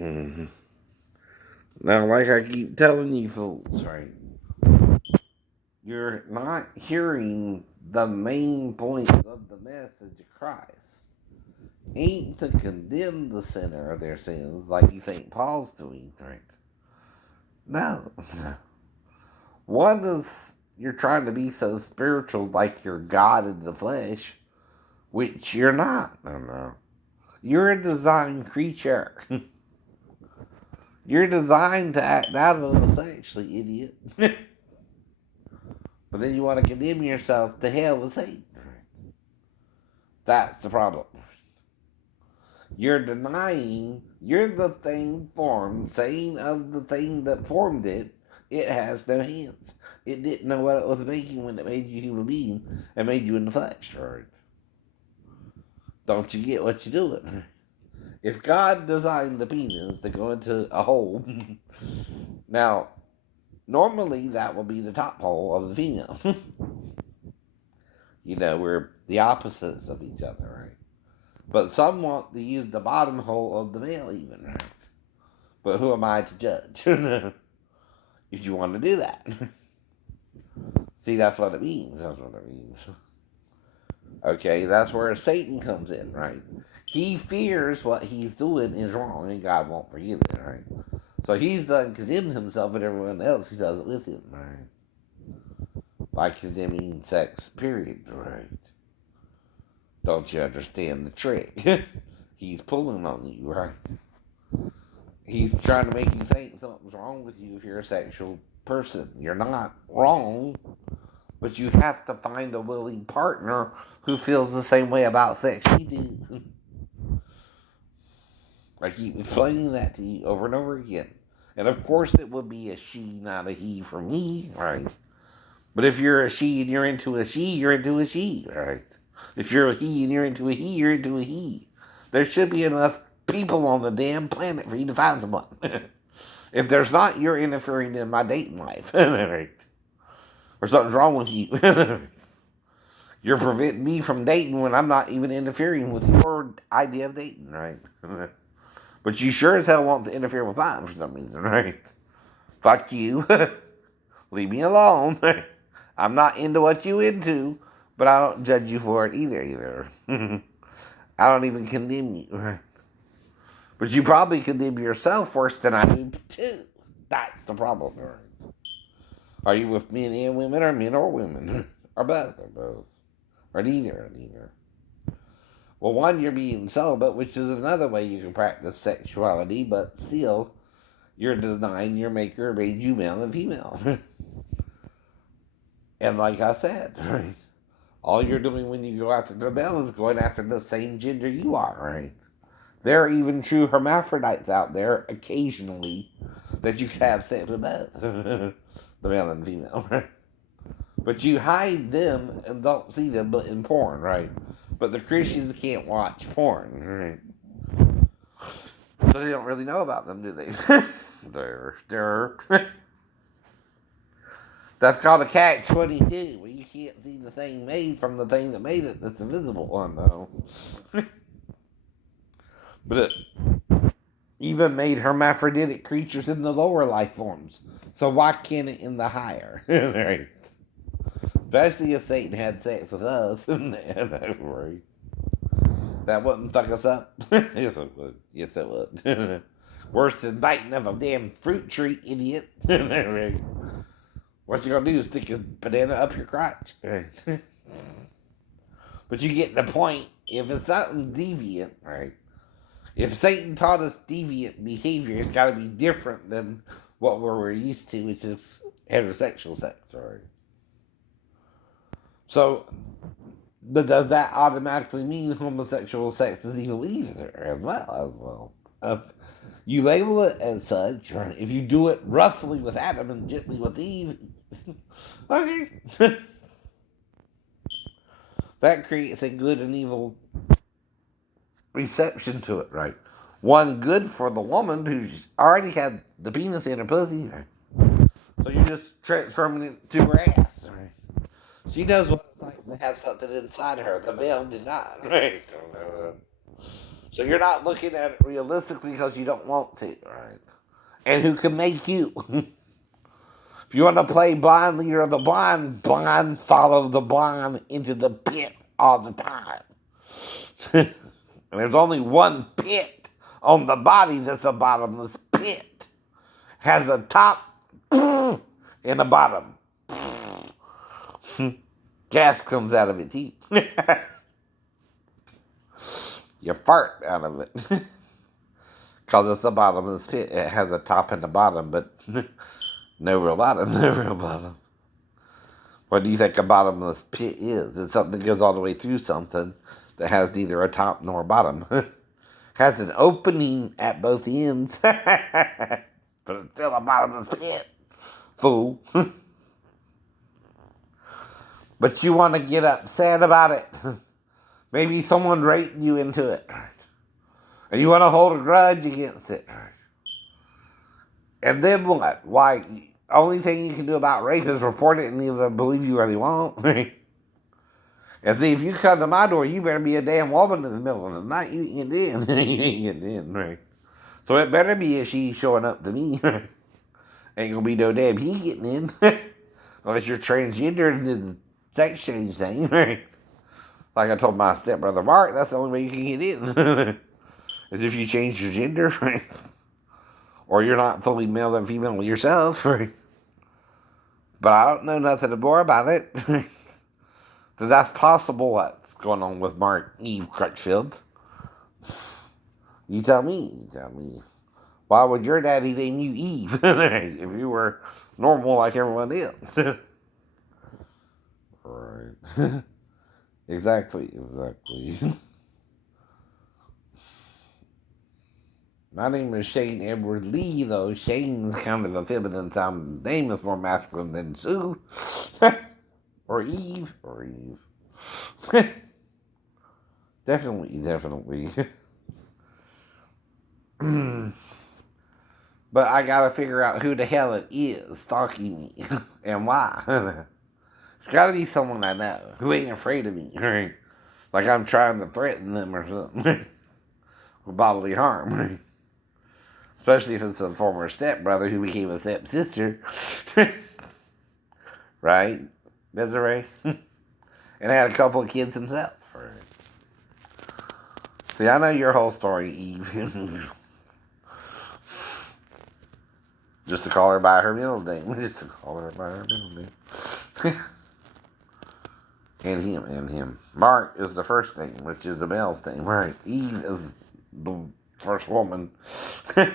Mm-hmm. Now, like I keep telling you folks, right? You're not hearing the main points of the message of Christ. Ain't to condemn the sinner of their sins like you think Paul's doing, right? No. One is you're trying to be so spiritual like you're God in the flesh, which you're not. No, no. You're a designed creature. You're designed to act out of it sexually, idiot. But then you want to condemn yourself to hell with Satan. That's the problem. You're denying you're the thing formed, saying of the thing that formed it, it has no hands. It didn't know what it was making when it made you a human being and made you in the flesh. Right? Don't you get what you're doing? If God designed the penis to go into a hole, now, normally that will be the top hole of the female. We're the opposites of each other, right? But some want to use the bottom hole of the male, even, right? But who am I to judge? If you want to do that. See, that's what it means. That's what it means. Okay, that's where Satan comes in, right? He fears what he's doing is wrong and God won't forgive it, right? So he's done condemned himself and everyone else who does it with him, right? By condemning sex, period, right? Don't you understand the trick? He's pulling on you, right? He's trying to make you think something's wrong with you if you're a sexual person. You're not wrong, but you have to find a willing partner who feels the same way about sex you do. I keep explaining that to you over and over again. And of course, it would be a she, not a he for me, right? But if you're a she and you're into a she, you're into a she, right? If you're a he and you're into a he, you're into a he. There should be enough people on the damn planet for you to find someone. If there's not, you're interfering in my dating life. Or something's wrong with you. You're preventing me from dating when I'm not even interfering with your idea of dating, right? But you sure as hell want to interfere with mine for some reason, right? Fuck you. Leave me alone. I'm not into what you into, but I don't judge you for it either. I don't even condemn you, right? But you probably condemn yourself worse than I do too. That's the problem, right? Are you with men and women, or men or women? Or both, or both? Or neither? Well, one, you're being celibate, which is another way you can practice sexuality, but still, you're denying your maker made you male and female. And like I said, right, all you're doing when you go after the male is going after the same gender you are, right? There are even true hermaphrodites out there occasionally that you can have sex with both, the male and female, right? But you hide them and don't see them but in porn, right? But the Christians can't watch porn, right? So they don't really know about them, do they? they're That's called a catch 22, where you can't see the thing made from the thing that made it that's invisible one, though. But it even made hermaphroditic creatures in the lower life forms. So why can't it in the higher? Right? Especially if Satan had sex with us. Right? That wouldn't fuck us up. Yes, it would. Yes, it would. Worse than biting of a damn fruit tree, idiot. Right? What you gonna do is stick a banana up your crotch. But you get the point. If it's something deviant, right? If Satan taught us deviant behavior, it's got to be different than what we're used to, which is heterosexual sex, right? So, but does that automatically mean homosexual sex is evil either, as well? If you label it as such, right? If you do it roughly with Adam and gently with Eve, okay. That creates a good and evil reception to it, right? One good for the woman who's already had the penis in her pussy, right? So you're just transforming it to her ass, right? She knows what it's like to have something inside her. The male did not, right? So you're not looking at it realistically because you don't want to, right? And who can make you? If you want to play blind leader of the blind, blind follow the blind into the pit all the time. And there's only one pit on the body that's a bottomless pit. Has a top and a bottom. Gas comes out of it too. You fart out of it. Because it's a bottomless pit. It has a top and a bottom, but no real bottom, no real bottom. What do you think a bottomless pit is? It's something that goes all the way through something that has neither a top nor a bottom. Has an opening at both ends, but it's still a bottomless pit. Fool. But you want to get upset about it. Maybe someone raped you into it. And you want to hold a grudge against it. And then what? Why? Only thing you can do about rape is report it and leave them believe you really won't. And see, if you come to my door, you better be a damn woman in the middle of the night. You ain't getting in. You ain't getting in, right? So it better be a she showing up to me. Ain't gonna be no damn he getting in. Unless you're transgender and the sex change thing, right? Like I told my stepbrother Mark, that's the only way you can get in. Is if you change your gender, right? Or you're not fully male and female yourself, right? But I don't know nothing more about it. So that's possible what's going on with Mark Eve Crutchfield. You tell me. You tell me. Why would your daddy name you Eve if you were normal like everyone else? Right. Exactly. My name is Shane Edward Lee, though. Shane's kind of a feminine sound name. Is more masculine than Sue. Or Eve. Definitely. But I gotta figure out who the hell it is stalking me and why. It's gotta be someone I know who ain't afraid of me. Right? Like I'm trying to threaten them or something. With bodily harm. Right? Especially if it's a former stepbrother who became a stepsister. Right? Desiree? And had a couple of kids himself. Right? See, I know your whole story, Eve. Just to call her by her middle name. And him. Mark is the first name, which is the male's name, right? Eve is the first woman to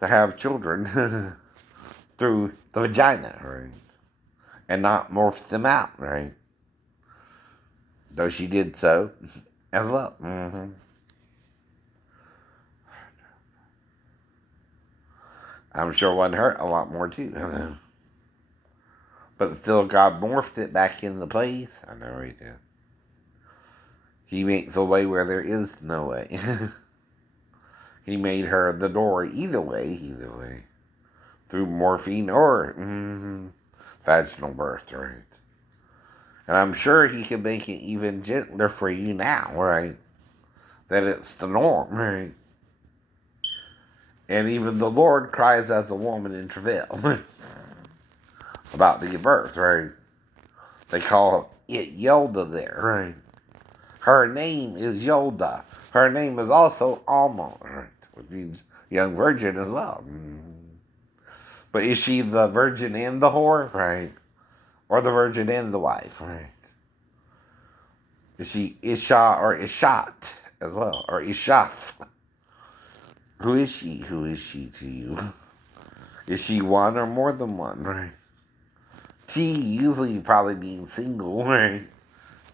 have children through the vagina, right? And not morph them out, right? Though she did so as well. Mm-hmm. I'm sure one hurt a lot more too. But still, God morphed it back into place. I know he did. He makes a way where there is no way. He made her the door either way. Through morphine or vaginal birth, right? And I'm sure he can make it even gentler for you now, right? That it's the norm, right? And even the Lord cries as a woman in travail about the birth, right? They call it Yolda there, right? Her name is Yolda. Her name is also Alma, right? Which means young virgin as well. But is she the virgin and the whore, right? Or the virgin and the wife, right? Is she Isha or Ishat as well? Or Ishaf? Who is she? Who is she to you? Is she one or more than one, right? She usually probably means single, right?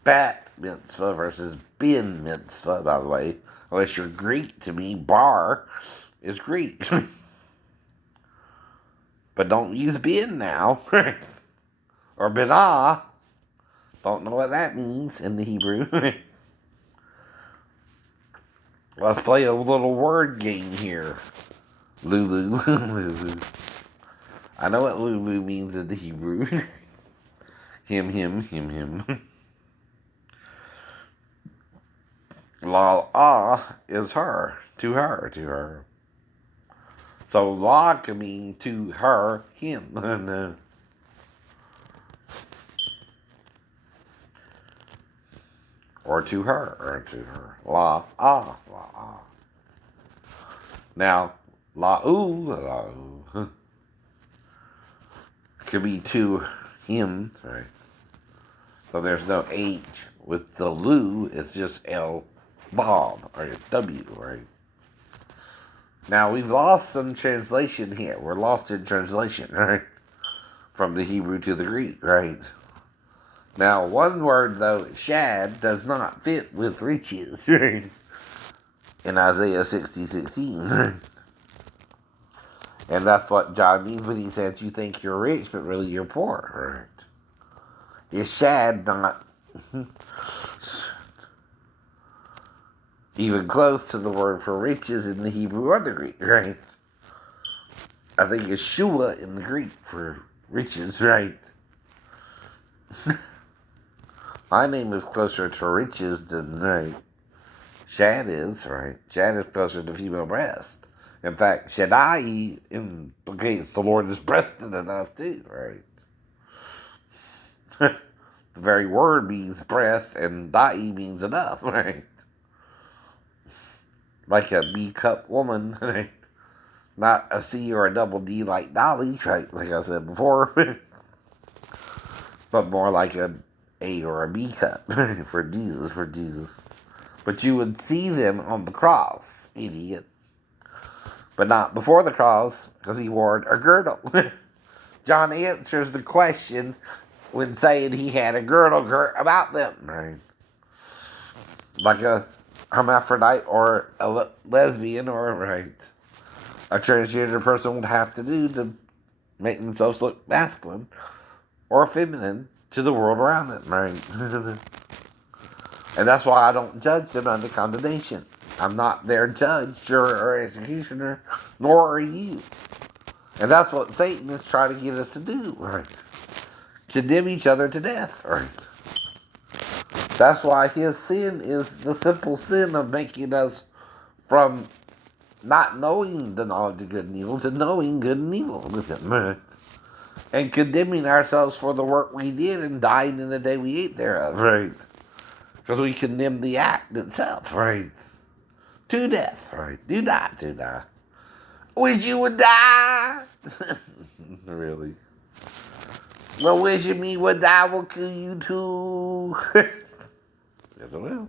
Bat mitzvah versus bin mitzvah, by the way. Unless you're Greek, to me, bar is Greek. But don't use bin now. Or binah. Don't know what that means in the Hebrew. Let's play a little word game here. Lulu. Lulu. I know what Lulu means in the Hebrew. Him. La ah is her, to her, to her. So la can mean to her, him, or to her, or to her. La ah, la ah. Now, la ooh, could be to him, right? So there's no H with the Lou, it's just L Bob or W, right? Now we've lost some translation here. We're lost in translation, right? From the Hebrew to the Greek, right? Now one word though, shad, does not fit with riches, right? In Isaiah 60:16. Right? And that's what John means when he says you think you're rich, but really you're poor, right? Is shad not even close to the word for riches in the Hebrew or the Greek, right? I think it's shua in the Greek for riches, right? My name is closer to riches than, right? Shad is, right? Shad is closer to female breast. In fact, Shaddai implicates the Lord is breasted enough too, right? The very word means breast, and dai means enough, right? Like a B cup woman, right? Not a C or a double D like Dolly, right? Like I said before, but more like an A or a B cup for Jesus, for Jesus. But you would see them on the cross, idiot. But not before the cross, because he wore a girdle. John answers the question when saying he had a girdle about them, right? Like a hermaphrodite or a lesbian or, right, a transgender person would have to do to make themselves look masculine or feminine to the world around them, right? And that's why I don't judge them under condemnation. I'm not their judge, juror, or executioner, nor are you. And that's what Satan is trying to get us to do, right? Condemn each other to death, right? That's why his sin is the simple sin of making us from not knowing the knowledge of good and evil to knowing good and evil with him, right? And condemning ourselves for the work we did and dying in the day we ate thereof, right? Because we condemn the act itself, right? To death, right? Do not, do not. Wish you would die. Really? Well, wishing me would die will kill you too. Yes, it will.